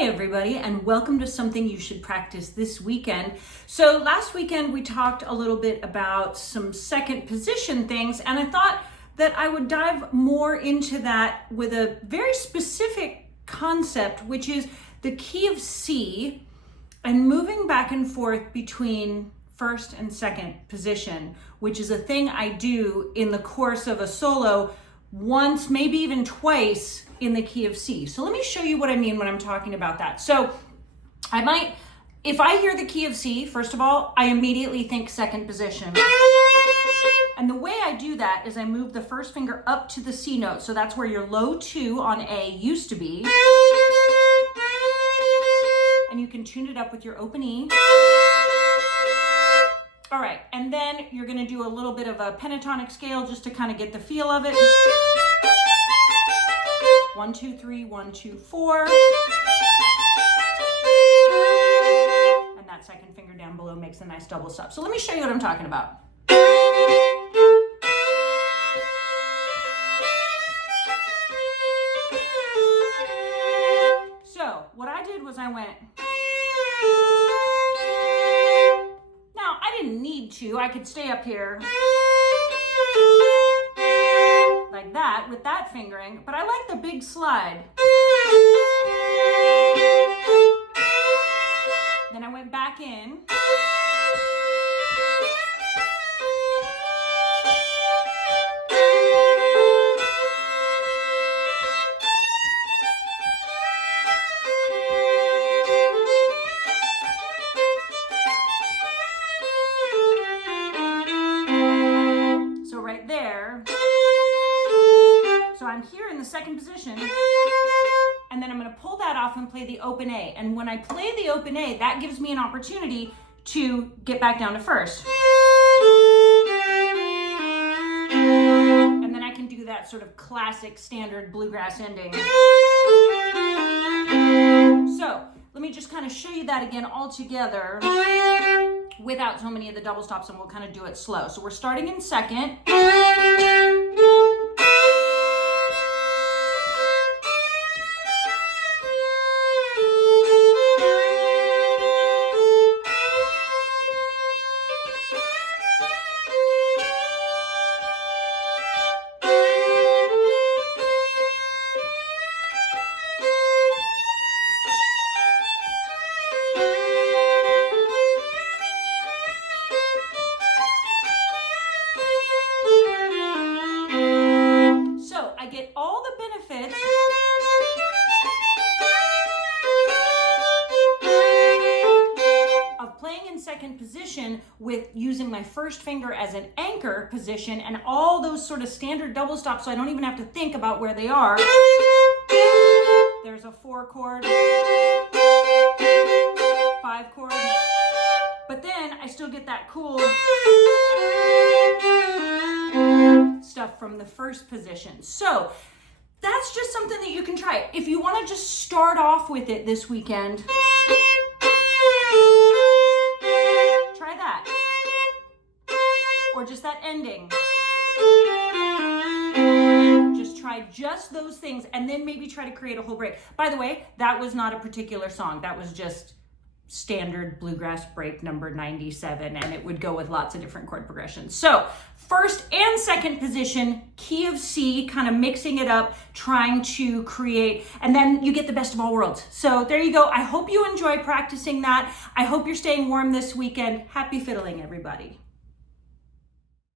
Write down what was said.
Hey everybody, and welcome to something you should practice this weekend. So last weekend we talked a little bit about some second position things, and I thought that I would dive more into that with a very specific concept, which is the key of C and moving back and forth between first and second position, which is a thing I do in the course of a solo once, maybe even twice in the key of C. So let me show you what I mean when I'm talking about that. So if I hear the key of C, first of all, I immediately think second position. And the way I do that is I move the first finger up to the C note. So that's where your low 2 on A used to be. And you can tune it up with your open E. All right, and then you're gonna do a little bit of a pentatonic scale just to kind of get the feel of it. 1, 2, 3, 1, 2, 4. And that second finger down below makes a nice double stop. So let me show you what I'm talking about. So what I did was I went. I could stay up here like that with that fingering, but I like the big slide. Then I went back in. Second position, and then I'm going to pull that off and play the open A. And when I play the open A, that gives me an opportunity to get back down to first. And then I can do that sort of classic standard bluegrass ending. So let me just kind of show you that again all together without so many of the double stops, and we'll kind of do it slow. So we're starting in second. Get all the benefits of playing in second position with using my first finger as an anchor position and all those sort of standard double stops, so I don't even have to think about where they are. There's a 4 chord, 5 chord, but then I still get that cool stuff from the first position. So that's just something that you can try. If you want to just start off with it this weekend, try that. Or just that ending. Just try just those things and then maybe try to create a whole break. By the way, that was not a particular song. That was just standard bluegrass break number 97, and it would go with lots of different chord progressions. So first and second position, key of C, kind of mixing it up, trying to create, and then you get the best of all worlds. So there you go. I hope you enjoy practicing that. I hope you're staying warm this weekend. Happy fiddling, everybody.